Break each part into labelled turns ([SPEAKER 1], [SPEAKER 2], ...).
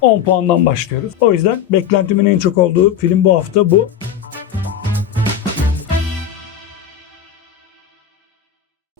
[SPEAKER 1] 10 puandan başlıyoruz. O yüzden beklentimin en çok olduğu film bu hafta bu.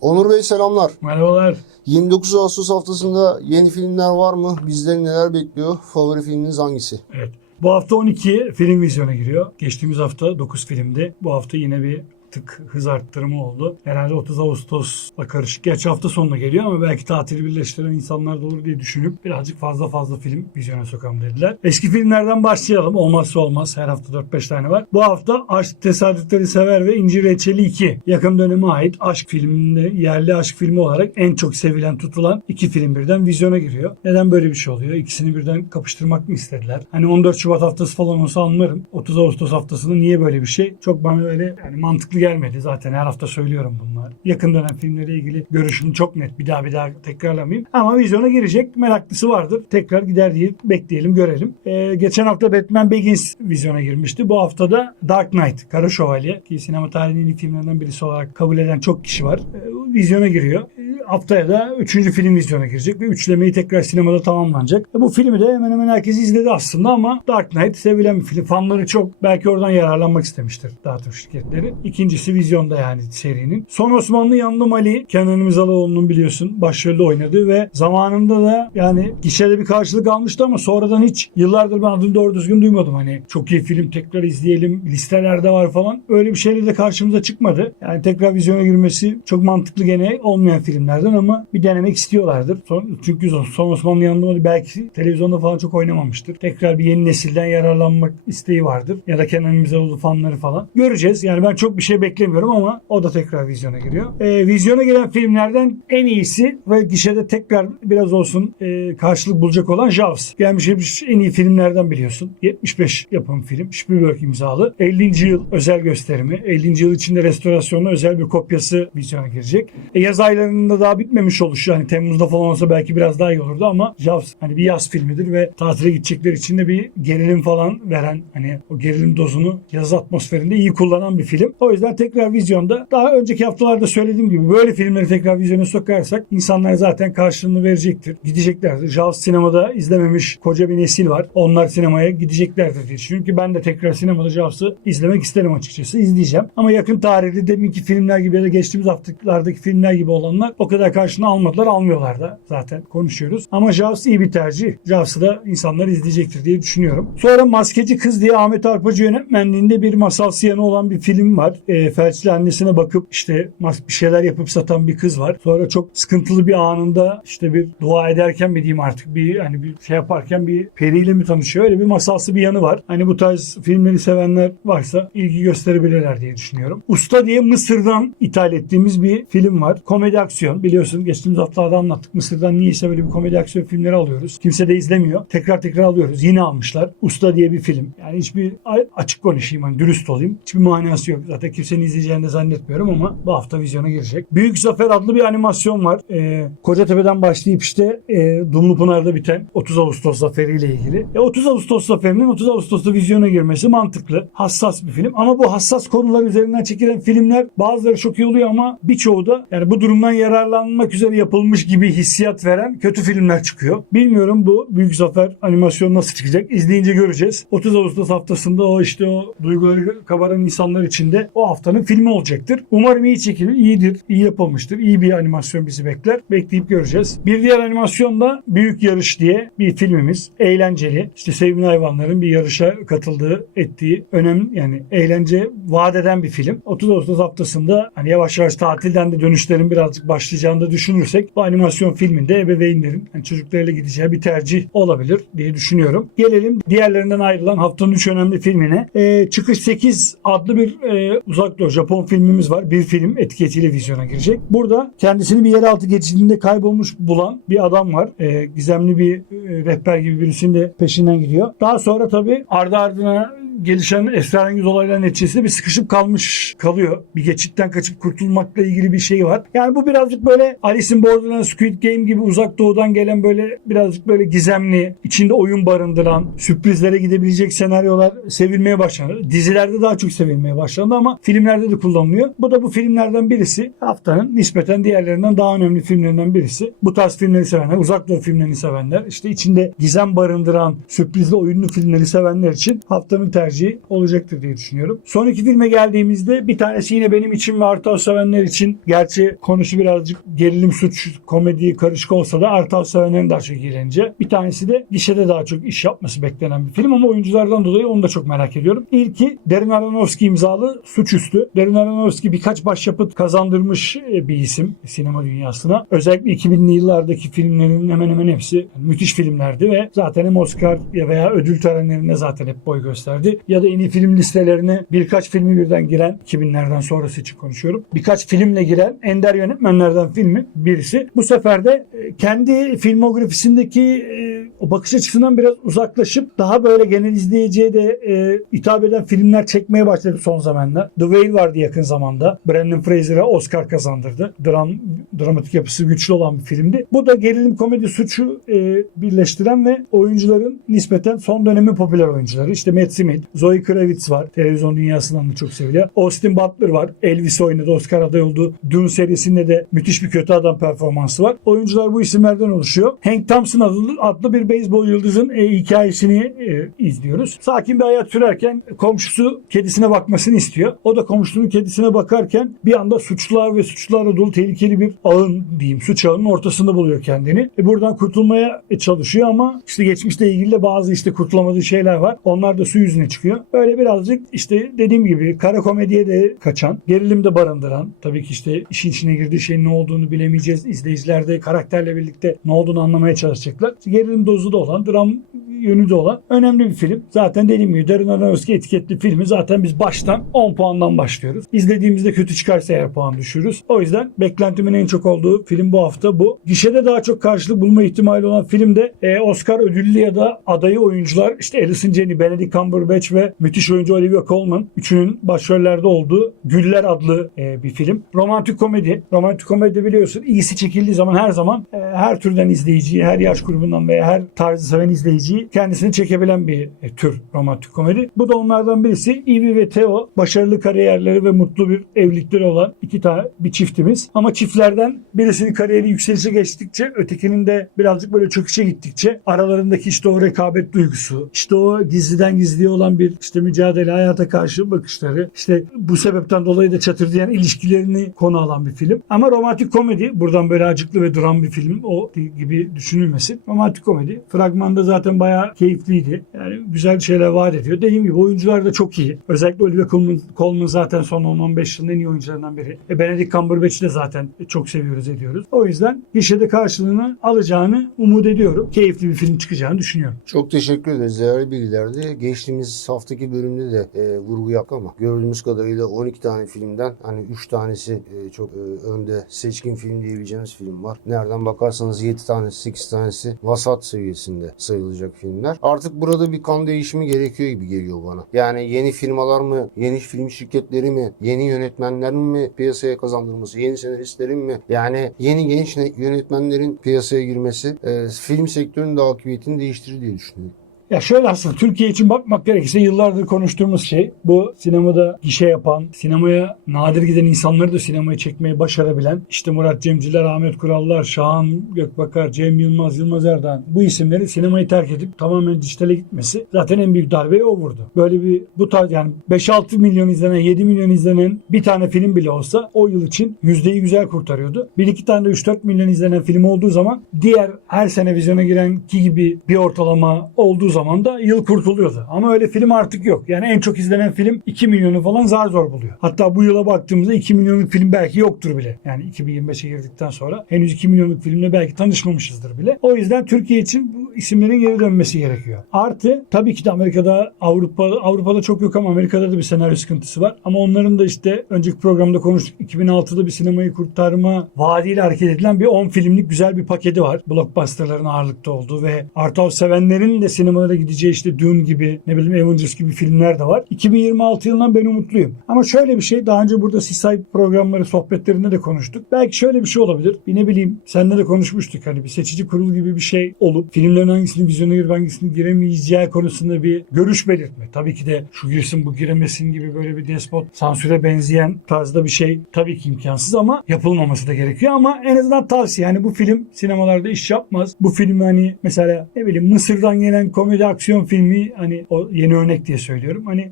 [SPEAKER 2] Onur Bey selamlar.
[SPEAKER 1] Merhabalar.
[SPEAKER 2] 29 Ağustos haftasında yeni filmler var mı? Bizleri neler bekliyor? Favori filminiz hangisi?
[SPEAKER 1] Evet. Bu hafta 12 film vizyona giriyor. Geçtiğimiz hafta 9 filmdi. Bu hafta yine bir tık hız arttırımı oldu. Herhalde 30 Ağustos'la karışık. Gerçi hafta sonuna geliyor ama belki tatili birleştiren insanlar da olur diye düşünüp birazcık fazla fazla film vizyona sokalım dediler. Eski filmlerden başlayalım. Olmazsa olmaz. Her hafta 4-5 tane var. Bu hafta Aşk Tesadüfleri Sever ve İncir Reçeli 2. Yakın döneme ait aşk filminde yerli aşk filmi olarak en çok sevilen tutulan iki film birden vizyona giriyor. Neden böyle bir şey oluyor? İkisini birden kapıştırmak mı istediler? Hani 14 Şubat haftası falan olsa anlarım. 30 Ağustos haftasında niye böyle bir şey? Çok bana öyle yani mantıklı gelmedi. Zaten her hafta söylüyorum bunlar. Yakın dönem filmleriyle ilgili görüşüm çok net. Bir daha bir daha tekrarlamayayım. Ama vizyona girecek. Meraklısı vardır. Tekrar gider diye bekleyelim görelim. Ee, geçen hafta Batman Begins vizyona girmişti. Bu hafta da Dark Knight, Kara Şövalye ki sinema tarihinin filmlerinden birisi olarak kabul eden çok kişi var. Ee, vizyona giriyor. Haftaya da 3. film vizyona girecek ve üçlemeyi tekrar sinemada tamamlanacak. E, bu filmi de hemen hemen herkes izledi aslında ama Dark Knight sevilen bir film. Fanları çok belki oradan yararlanmak istemiştir dağıtım şirketleri. İkincisi vizyonda yani serinin. Son Osmanlı Yandım Ali Kenan İmirzalıoğlu'nun biliyorsun başrolde oynadı ve zamanında da yani gişede bir karşılık almıştı ama sonradan hiç yıllardır ben adını doğru düzgün duymadım. Hani çok iyi film tekrar izleyelim listelerde var falan. Öyle bir şeyle de karşımıza çıkmadı. Yani tekrar vizyona girmesi çok mantıklı gene olmayan filmlerden ama bir denemek istiyorlardır. Son, çünkü Son Osmanlı Ali belki televizyonda falan çok oynamamıştır. Tekrar bir yeni nesilden yararlanmak isteği vardır. Ya da Kenan İmirzalıoğlu fanları falan. Göreceğiz. Yani ben çok bir şey beklemiyorum ama o da tekrar vizyona giriyor. Ee, vizyona giren filmlerden en iyisi ve gişede tekrar biraz olsun e, karşılık bulacak olan Jaws. Gelmiş geçmiş en iyi filmlerden biliyorsun. 75 yapım film. Spielberg imzalı. 50. yıl özel gösterimi. 50. yıl içinde restorasyonla özel bir kopyası vizyona girecek. E, yaz aylarında daha bitmemiş oluşu. Hani Temmuz'da falan olsa belki biraz daha iyi olurdu ama Jaws hani bir yaz filmidir ve tatile gidecekler için de bir gerilim falan veren hani o gerilim dozunu yaz atmosferinde iyi kullanan bir film. O yüzden tekrar vizyonda daha önceki haftalarda söylediğim gibi böyle filmleri tekrar vizyona sokarsak insanlar zaten karşılığını verecektir. Gideceklerdir. Jaws sinemada izlememiş koca bir nesil var. Onlar sinemaya gideceklerdir diye ki ben de tekrar sinemada Jaws'ı izlemek isterim açıkçası. İzleyeceğim. Ama yakın tarihte deminki filmler gibi ya da geçtiğimiz haftalardaki filmler gibi olanlar o kadar karşılığını almadılar. Almıyorlar da zaten konuşuyoruz. Ama Jaws iyi bir tercih. Jaws'ı da insanlar izleyecektir diye düşünüyorum. Sonra Maskeci Kız diye Ahmet Arpacı yönetmenliğinde bir masal siyanı olan bir film var. E, felçli annesine bakıp işte bir şeyler yapıp satan bir kız var. Sonra çok sıkıntılı bir anında işte bir dua ederken mi diyeyim artık bir hani bir şey yaparken bir periyle mi tanışıyor? Öyle bir masalsı bir yanı var. Hani bu tarz filmleri sevenler varsa ilgi gösterebilirler diye düşünüyorum. Usta diye Mısır'dan ithal ettiğimiz bir film var. Komedi aksiyon. Biliyorsun geçtiğimiz haftalarda anlattık. Mısır'dan niyeyse böyle bir komedi aksiyon filmleri alıyoruz. Kimse de izlemiyor. Tekrar tekrar alıyoruz. Yine almışlar. Usta diye bir film. Yani hiçbir açık konuşayım hani dürüst olayım. Hiçbir manası yok. Zaten kimsenin izleyeceğini de zannetmiyorum ama bu hafta vizyona girecek. Büyük Zafer adlı bir animasyon var. Ee, Kocatepe'den başlayıp işte e, Dumlupınar'da biten 30 Ağustos zaferiyle ilgili. E, 30 Ağustos zaferinin 30 Ağustos'ta vizyona girmesi mantıklı. Hassas bir film. Ama bu hassas konular üzerinden çekilen filmler bazıları çok iyi oluyor ama birçoğu da yani bu durumdan yararlanmak üzere yapılmış gibi hissiyat veren kötü filmler çıkıyor. Bilmiyorum bu Büyük Zafer animasyon nasıl çıkacak? İzleyince göreceğiz. 30 Ağustos haftasında o işte o duyguları kabaran insanlar için de o haftanın filmi olacaktır. Umarım iyi çekilir, iyidir, iyi yapılmıştır. İyi bir animasyon bizi bekler. Bekleyip göreceğiz. Bir diğer animasyon da Büyük Yarış diye bir filmimiz. Eğlenceli. İşte sevimli hayvanların bir yarışa katıldığı, ettiği önemli yani eğlence vaat eden bir film. 30 Ağustos haftasında hani yavaş yavaş tatilden de dönüşlerin birazcık başlayacağını da düşünürsek bu animasyon filminde ebeveynlerin yani çocuklarıyla gideceği bir tercih olabilir diye düşünüyorum. Gelelim diğerlerinden ayrılan haftanın 3 önemli filmine. Ee, Çıkış 8 adlı bir e, uzak doğu Japon filmimiz var. Bir film etiketiyle vizyona girecek. Burada kendisini bir yeraltı geçidinde kaybolmuş bulan bir adam var. Ee, gizemli bir e, rehber gibi birisinin de peşinden gidiyor. Daha sonra tabii ardı ardına gelişen esrarengiz olaylar neticesinde bir sıkışıp kalmış kalıyor. Bir geçitten kaçıp kurtulmakla ilgili bir şey var. Yani bu birazcık böyle Alice in Borderland, Squid Game gibi uzak doğudan gelen böyle birazcık böyle gizemli, içinde oyun barındıran, sürprizlere gidebilecek senaryolar sevilmeye başlandı. Dizilerde daha çok sevilmeye başlandı ama filmlerde de kullanılıyor. Bu da bu filmlerden birisi. Haftanın nispeten diğerlerinden daha önemli filmlerinden birisi. Bu tarz filmleri sevenler, uzak doğu filmlerini sevenler, işte içinde gizem barındıran sürprizli oyunlu filmleri sevenler için haftanın tercihi olacaktır diye düşünüyorum. Son iki filme geldiğimizde bir tanesi yine benim için ve Arthouse sevenler için gerçi konusu birazcık gerilim suç komedi karışık olsa da Arthouse sevenlerin daha çok ilgileneceği. Bir tanesi de gişede daha çok iş yapması beklenen bir film ama oyunculardan dolayı onu da çok merak ediyorum. İlki Darren Aronofsky imzalı Suçüstü. Darren Aronofsky birkaç başyapıt kazandırmış e, bir isim sinema dünyasına. Özellikle 2000'li yıllardaki filmlerin hemen hemen hepsi müthiş filmlerdi ve zaten hem Oscar ya veya ödül törenlerinde zaten hep boy gösterdi. Ya da en iyi film listelerine birkaç filmi birden giren 2000'lerden sonrası için konuşuyorum. Birkaç filmle giren ender yönetmenlerden filmi birisi. Bu sefer de e, kendi filmografisindeki e, o bakış açısından biraz uzaklaşıp daha böyle genel izleyiciye de e, hitap eden filmler çekmeye başladı son zamanlarda. The Whale vardı yakın zamanda. Brandon Fraser'a Oscar kazandırdı. Dram, dramatik yapısı güçlü olan bir filmdi. Bu da gerilim komedi suçu e, birleştiren ve oyuncuların nispeten son dönemi popüler oyuncuları. İşte Matt Smith, Zoe Kravitz var. Televizyon dünyasından da çok seviliyor. Austin Butler var. Elvis oynadı. Oscar aday oldu. Dune serisinde de müthiş bir kötü adam performansı var. Oyuncular bu isimlerden oluşuyor. Hank Thompson adlı, adlı bir beyzbol yıldızın e, hikayesini e, izliyoruz. Sakin bir hayat sürerken komşusu kedisine bakmasını istiyor. O da komşusunun kedisine bakarken bir anda suçlular ve suçlularla dolu tehlikeli bir ağın diyeyim suç ağının ortasında buluyor kendini. E, buradan kurtulmaya çalışıyor ama işte geçmişle ilgili de bazı işte kurtulamadığı şeyler var. Onlar da su yüzüne çıkıyor. Böyle birazcık işte dediğim gibi kara komediye de kaçan, gerilimde barındıran, tabii ki işte işin içine girdiği şeyin ne olduğunu bilemeyeceğiz. İzleyiciler de karakterle birlikte ne olduğunu anlamaya çalışacaklar. Gerilim dozu da olan, dram yönü de olan önemli bir film. Zaten dediğim gibi Darren Aronofsky etiketli filmi zaten biz baştan 10 puandan başlıyoruz. İzlediğimizde kötü çıkarsa eğer puan düşürürüz. O yüzden beklentimin en çok olduğu film bu hafta bu. Gişede daha çok karşılık bulma ihtimali olan filmde e, Oscar ödüllü ya da adayı oyuncular işte Alison Janney, Benedict Cumberbatch ve müthiş oyuncu Olivia Colman üçünün başrollerde olduğu Güller adlı e, bir film. Romantik komedi. Romantik komedi biliyorsun iyisi çekildiği zaman her zaman e, her türden izleyiciyi, her yaş grubundan veya her tarzı seven izleyiciyi kendisini çekebilen bir e, tür romantik komedi. Bu da onlardan birisi. Ivy ve Theo başarılı kariyerleri ve mutlu bir evlilikleri olan iki tane bir çiftimiz. Ama çiftlerden birisinin kariyeri yükselişe geçtikçe ötekinin de birazcık böyle çöküşe gittikçe aralarındaki işte o rekabet duygusu, işte o gizliden gizliye olan bir işte mücadele hayata karşı bakışları, işte bu sebepten dolayı da çatırdayan ilişkilerini konu alan bir film. Ama romantik komedi buradan böyle acıklı ve duran bir film o gibi düşünülmesin. Romantik komedi. Fragmanda zaten bayağı keyifliydi. Yani güzel şeyler vaat ediyor. Dediğim gibi oyuncular da çok iyi. Özellikle Olivia Colman, Colman zaten son 10-15 yılın en iyi oyuncularından biri. E Benedict Cumberbatch'i de zaten çok seviyoruz ediyoruz. O yüzden gişede karşılığını alacağını umut ediyorum. Keyifli bir film çıkacağını düşünüyorum.
[SPEAKER 2] Çok teşekkür ederiz. Değerli bilgilerdi. Geçtiğimiz haftaki bölümde de e, vurgu yaptık ama gördüğümüz kadarıyla 12 tane filmden hani 3 tanesi e, çok e, önde seçkin film diyebileceğimiz film var. Nereden bakarsanız 7 tanesi 8 tanesi vasat seviyesinde sayılacak filmler. Artık burada bir kan değişimi gerekiyor gibi geliyor bana. Yani yeni firmalar mı, yeni film şirketleri mi, yeni yönetmenlerin mi piyasaya kazandırılması, yeni senaristlerin mi? Yani yeni genç ne- yönetmenlerin piyasaya girmesi e, film sektörünün de akıbetini değiştirir diye düşünüyorum.
[SPEAKER 1] Ya şöyle aslında Türkiye için bakmak gerekirse yıllardır konuştuğumuz şey bu sinemada gişe yapan, sinemaya nadir giden insanları da sinemaya çekmeyi başarabilen işte Murat Cemciler, Ahmet Kurallar, Şahan Gökbakar, Cem Yılmaz, Yılmaz Erdoğan bu isimlerin sinemayı terk edip tamamen dijitale gitmesi zaten en büyük darbeyi o vurdu. Böyle bir bu tarz yani 5-6 milyon izlenen, 7 milyon izlenen bir tane film bile olsa o yıl için yüzdeyi güzel kurtarıyordu. Bir iki tane de 3-4 milyon izlenen film olduğu zaman diğer her sene vizyona giren ki gibi bir ortalama olduğu zaman da yıl kurtuluyordu. Ama öyle film artık yok. Yani en çok izlenen film 2 milyonu falan zar zor buluyor. Hatta bu yıla baktığımızda 2 milyonluk film belki yoktur bile. Yani 2025'e girdikten sonra henüz 2 milyonluk filmle belki tanışmamışızdır bile. O yüzden Türkiye için isimlerin geri dönmesi gerekiyor. Artı tabii ki de Amerika'da Avrupa Avrupa'da çok yok ama Amerika'da da bir senaryo sıkıntısı var. Ama onların da işte önceki programda konuştuk. 2006'da bir sinemayı kurtarma vaadiyle hareket edilen bir 10 filmlik güzel bir paketi var. Blockbuster'ların ağırlıkta olduğu ve art house sevenlerin de sinemalara gideceği işte Dune gibi ne bileyim Avengers gibi filmler de var. 2026 yılından ben umutluyum. Ama şöyle bir şey daha önce burada Sisay programları sohbetlerinde de konuştuk. Belki şöyle bir şey olabilir. Bir ne bileyim seninle de konuşmuştuk hani bir seçici kurul gibi bir şey olup filmlerin hangisini vizyona girip hangisini giremeyeceği konusunda bir görüş belirtme. Tabii ki de şu girsin bu giremesin gibi böyle bir despot sansüre benzeyen tarzda bir şey tabii ki imkansız ama yapılmaması da gerekiyor ama en azından tavsiye. Yani bu film sinemalarda iş yapmaz. Bu film hani mesela ne bileyim Mısır'dan gelen komedi aksiyon filmi hani o yeni örnek diye söylüyorum. Hani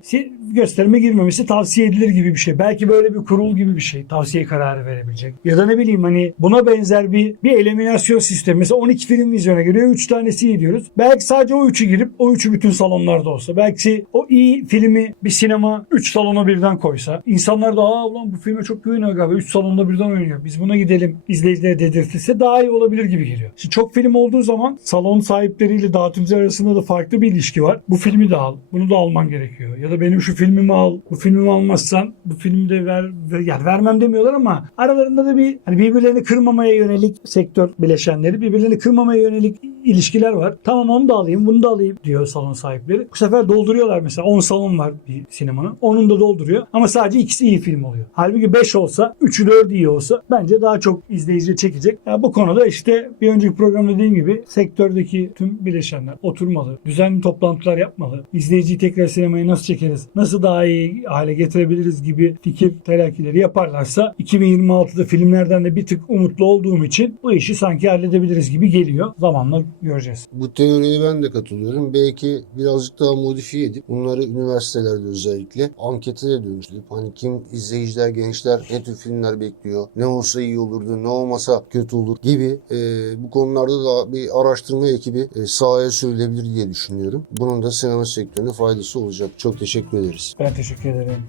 [SPEAKER 1] gösterime girmemesi tavsiye edilir gibi bir şey. Belki böyle bir kurul gibi bir şey. Tavsiye kararı verebilecek. Ya da ne bileyim hani buna benzer bir bir eliminasyon sistemi. Mesela 12 film vizyona giriyor. 3 tanesi iyi diyoruz. Belki sadece o 3'ü girip o 3'ü bütün salonlarda olsa. Belki o iyi filmi bir sinema 3 salona birden koysa. insanlar da aa ulan bu filme çok güveniyor galiba. 3 salonda birden oynuyor. Biz buna gidelim. izleyicilere dedirtilse daha iyi olabilir gibi geliyor. Şimdi çok film olduğu zaman salon sahipleriyle dağıtımcı arasında da farklı bir ilişki var. Bu filmi de al. Bunu da alman gerekiyor. Ya da benim şu filmimi al. Bu filmimi almazsan bu filmi de ver. ver yani vermem demiyorlar ama aralarında da bir hani birbirlerini kırmamaya yönelik sektör bileşenleri birbirlerini kırmamaya yönelik ilişkiler var. Tamam onu da alayım, bunu da alayım diyor salon sahipleri. Bu sefer dolduruyorlar mesela 10 salon var bir sinemanın. Onun da dolduruyor ama sadece ikisi iyi film oluyor. Halbuki 5 olsa, 3'ü 4'ü iyi olsa bence daha çok izleyici çekecek. Yani bu konuda işte bir önceki programda dediğim gibi sektördeki tüm bileşenler oturmalı. Düzenli toplantılar yapmalı. İzleyiciyi tekrar sinemaya nasıl çekeriz, nasıl daha iyi hale getirebiliriz gibi fikir telakkileri yaparlarsa 2026'da filmlerden de bir tık umutlu olduğum için bu işi sanki halledebiliriz gibi geliyor. Zamanla göreceğiz.
[SPEAKER 2] Bu teoriye ben de katılıyorum. Belki birazcık daha modifiye edip bunları üniversitelerde özellikle ankete de dönüştürüp hani kim izleyiciler, gençler ne tür filmler bekliyor, ne olsa iyi olurdu, ne olmasa kötü olur gibi e, bu konularda da bir araştırma ekibi e, sahaya sürülebilir diye düşünüyorum. Bunun da sinema sektörüne faydası olacak. Çok teşekkür ederiz.
[SPEAKER 1] Ben teşekkür ederim.